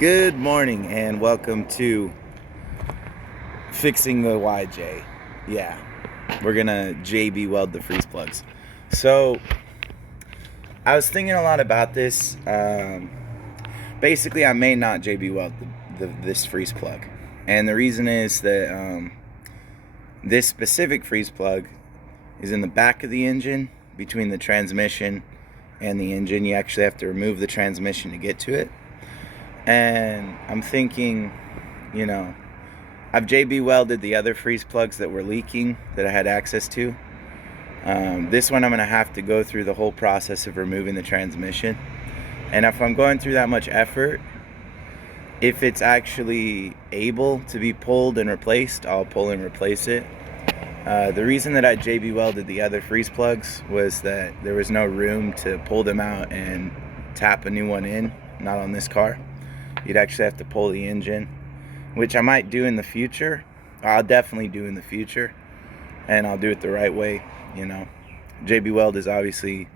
Good morning and welcome to fixing the YJ. Yeah, we're gonna JB weld the freeze plugs. So I was thinking a lot about this. Basically, I may not JB weld this freeze plug, and the reason is that this specific freeze plug is in the back of the engine, between the transmission and the engine. You actually have to remove the transmission to get to it. And I'm thinking, I've JB welded the other freeze plugs that were leaking that I had access to. This one I'm going to have to go through the whole process of removing the transmission. And if I'm going through that much effort, if it's actually able to be pulled and replaced, I'll pull and replace it. The reason that I JB welded the other freeze plugs was that there was no room to pull them out and tap a new one in, not on this car. You'd actually have to pull the engine, which I might do in the future. I'll definitely do in the future, and I'll do it the right way. JB weld is obviously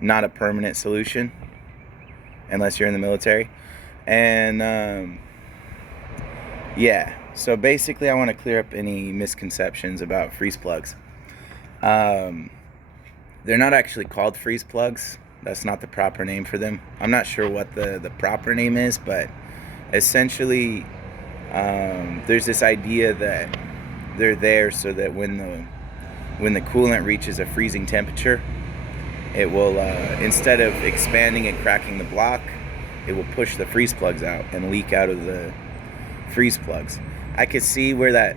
not a permanent solution unless you're in the military. And yeah, so basically I want to clear up any misconceptions about freeze plugs. They're not actually called freeze plugs. That's not the proper name for them. I'm not sure what the proper name is, but essentially there's this idea that they're there so that when the coolant reaches a freezing temperature, it will instead of expanding and cracking the block, it will push the freeze plugs out and leak out of the freeze plugs. I could see where that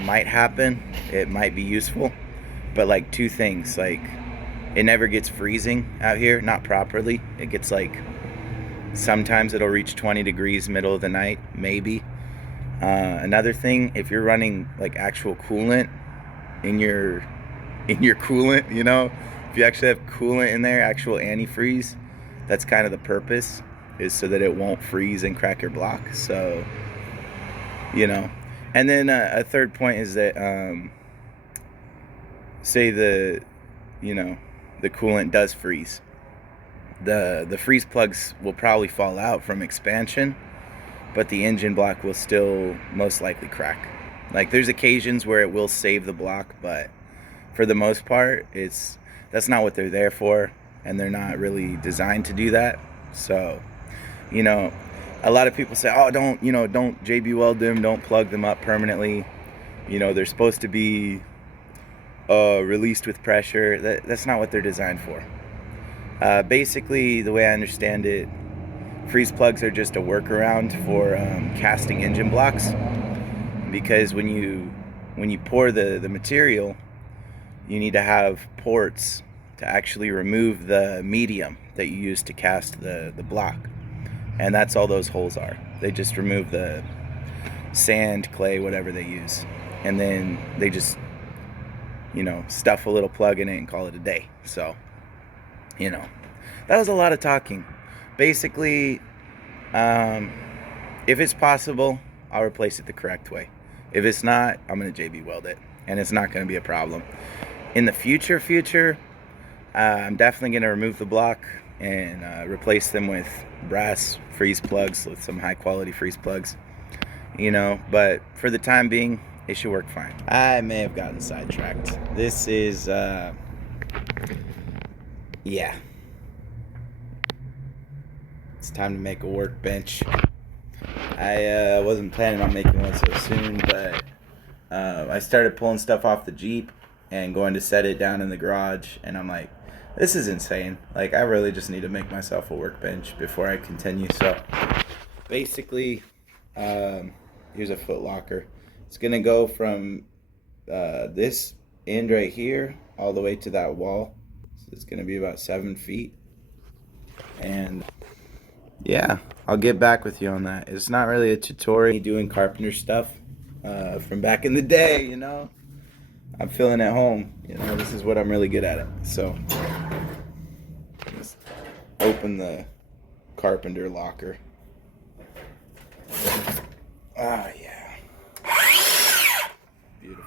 might happen. It might be useful, but like two things, like it never gets freezing out here, not properly. It gets sometimes it'll reach 20 degrees middle of the night, maybe. Another thing, if you're running actual coolant in your coolant, if you actually have coolant in there, actual antifreeze, that's kind of the purpose, is so that it won't freeze and crack your block. So, and then a third point is that say the coolant does freeze, the freeze plugs will probably fall out from expansion, but the engine block will still most likely crack. There's occasions where it will save the block, but for the most part that's not what they're there for, and they're not really designed to do that. So a lot of people say, oh, don't JB weld them, don't plug them up permanently, they're supposed to be released with pressure. That's not what they're designed for. Basically, the way I understand it, freeze plugs are just a workaround for casting engine blocks, because when you pour the material, you need to have ports to actually remove the medium that you use to cast the block, and that's all those holes are. They just remove the sand, clay, whatever they use, and then they just stuff a little plug in it and call it a day. So, that was a lot of talking. Basically, if it's possible, I'll replace it the correct way. If it's not, I'm going to JB weld it, and it's not going to be a problem. In the future, I'm definitely going to remove the block and replace them with brass freeze plugs, with some high quality freeze plugs, but for the time being, it should work fine. I may have gotten sidetracked. This is, yeah. It's time to make a workbench. I wasn't planning on making one so soon, but I started pulling stuff off the Jeep and going to set it down in the garage, and I'm like, this is insane. I really just need to make myself a workbench before I continue. So basically, here's a foot locker. It's gonna go from this end right here all the way to that wall. So it's gonna be about 7 feet. And yeah, I'll get back with you on that. It's not really a tutorial doing carpenter stuff from back in the day, I'm feeling at home. This is what I'm really good at. So let's open the carpenter locker. Ah, yeah. Beautiful.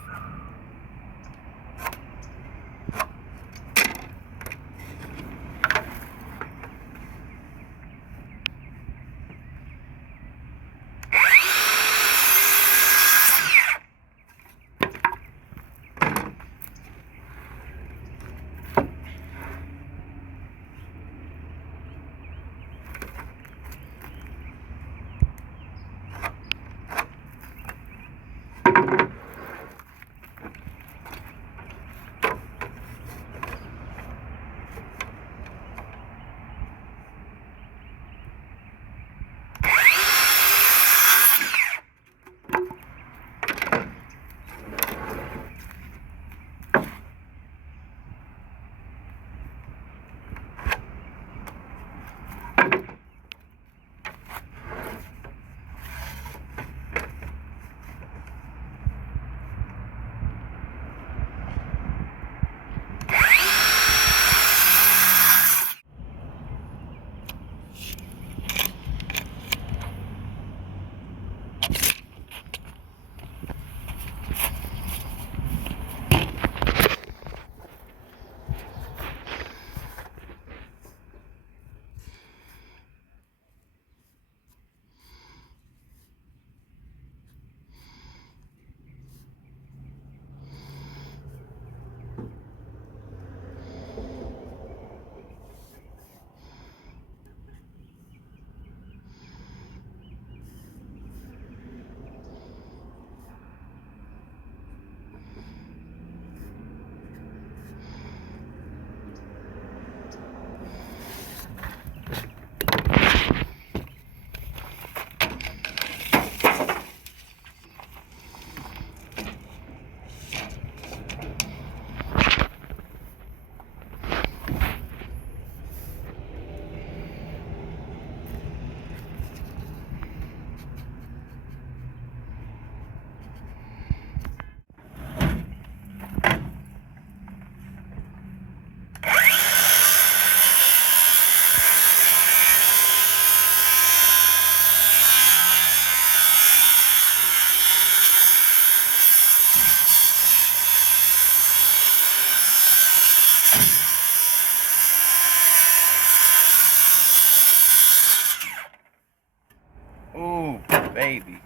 Ooh, baby.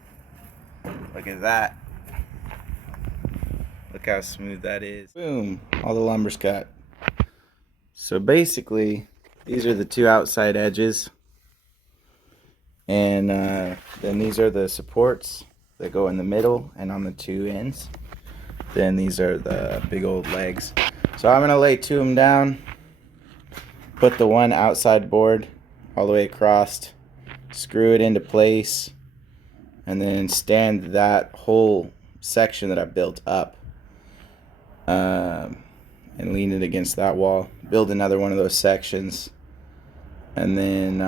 Look at that. Look how smooth that is. Boom, all the lumber's cut. So basically, these are the two outside edges. And then these are the supports that go in the middle and on the two ends. Then these are the big old legs. So I'm gonna lay two of them down, put the one outside board all the way across, screw it into place, and then stand that whole section that I built up and lean it against that wall. Build another one of those sections, and then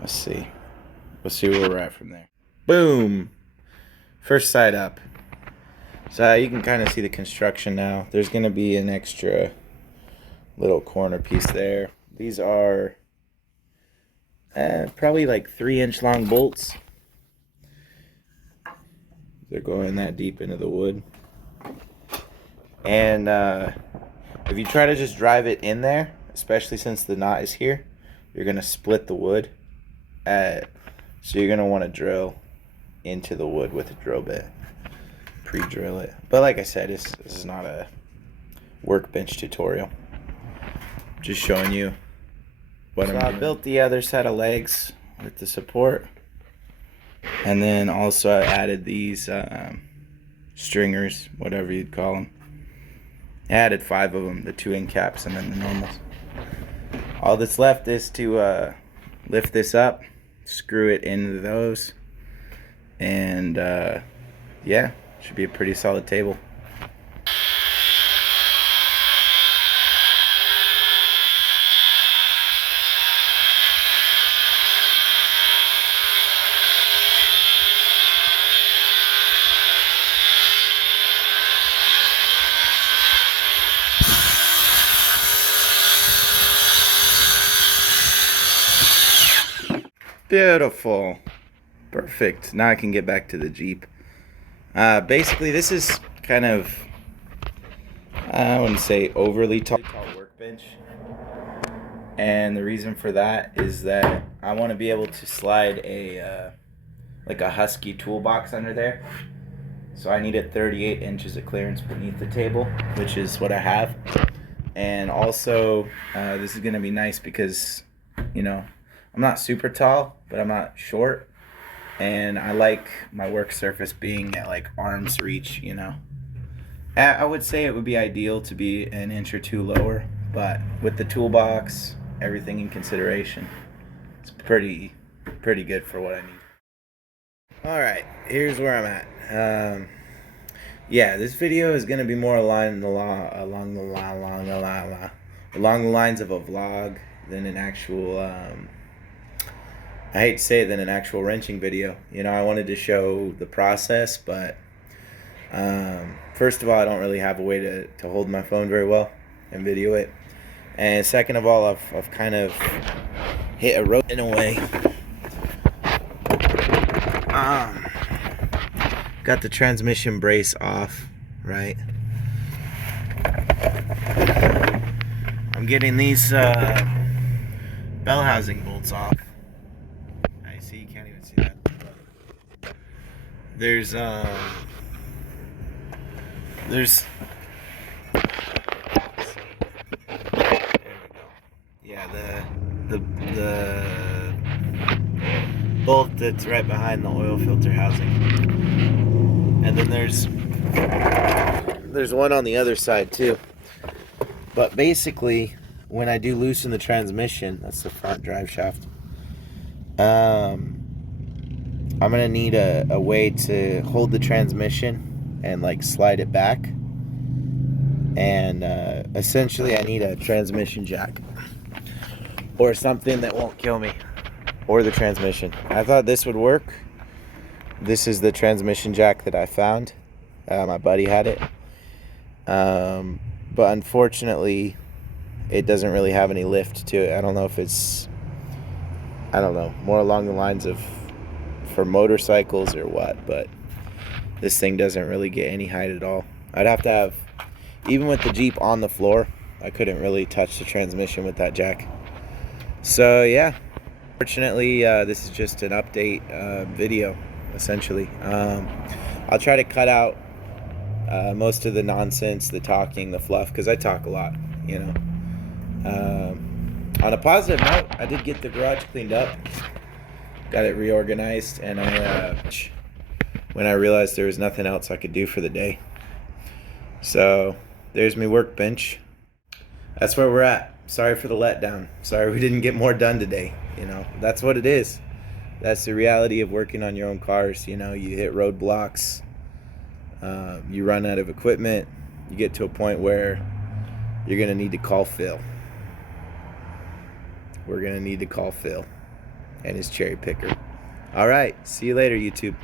let's see. We'll see where we're at from there. Boom! First side up. So you can kind of see the construction now. There's going to be an extra little corner piece there. These are probably like 3-inch long bolts. They're going that deep into the wood. And if you try to just drive it in there, especially since the knot is here, you're going to split the wood. So you're going to want to drill into the wood with a drill bit. Pre-drill it. But like I said, this is not a workbench tutorial. Just showing you what I'm doing. I built the other set of legs with the support. And then also I added these stringers, whatever you'd call them. I added 5 of them, the 2 end caps and then the normals. All that's left is to lift this up, screw it into those, and yeah, should be a pretty solid table. Beautiful. Perfect. Now I can get back to the Jeep. Basically, this is kind of, I wouldn't say overly tall workbench. And the reason for that is that I want to be able to slide a like a Husky toolbox under there. So I needed 38 inches of clearance beneath the table, which is what I have. And also, this is going to be nice because, you know, I'm not super tall, but I'm not short, and I like my work surface being at like arm's reach, you know. I would say it would be ideal to be an inch or two lower, but with the toolbox, everything in consideration, it's pretty good for what I need. Alright, here's where I'm at. Yeah, this video is going to be more along the lines of a vlog than an actual I hate to say it, than an actual wrenching video. You know, I wanted to show the process, but first of all, I don't really have a way to hold my phone very well and video it. And second of all, I've kind of hit a road in a way. Got the transmission brace off, right? I'm getting these bell housing bolts off. You can't even see that. There's yeah, the bolt that's right behind the oil filter housing, and then there's one on the other side too. But basically, when I do loosen the transmission, that's the front drive shaft, I'm gonna need a way to hold the transmission and like slide it back, and essentially I need a transmission jack or something that won't kill me or the transmission. I thought this would work. This is the transmission jack that I found. My buddy had it, but unfortunately it doesn't really have any lift to it. I don't know if it's, I don't know, more along the lines of for motorcycles or what, but this thing doesn't really get any height at all. I'd have to have, even with the Jeep on the floor, I couldn't really touch the transmission with that jack. So yeah, Fortunately, this is just an update video, essentially. I'll try to cut out most of the nonsense, the talking, the fluff, because I talk a lot, you know. On a positive note, I did get the garage cleaned up, got it reorganized, and when I realized there was nothing else I could do for the day. So there's my workbench. That's where we're at. Sorry for the letdown. Sorry we didn't get more done today. You know, that's what it is. That's the reality of working on your own cars. You know, you hit roadblocks, you run out of equipment, you get to a point where you're going to need to call Phil. We're going to need to call Phil and his cherry picker. All right, see you later, YouTube.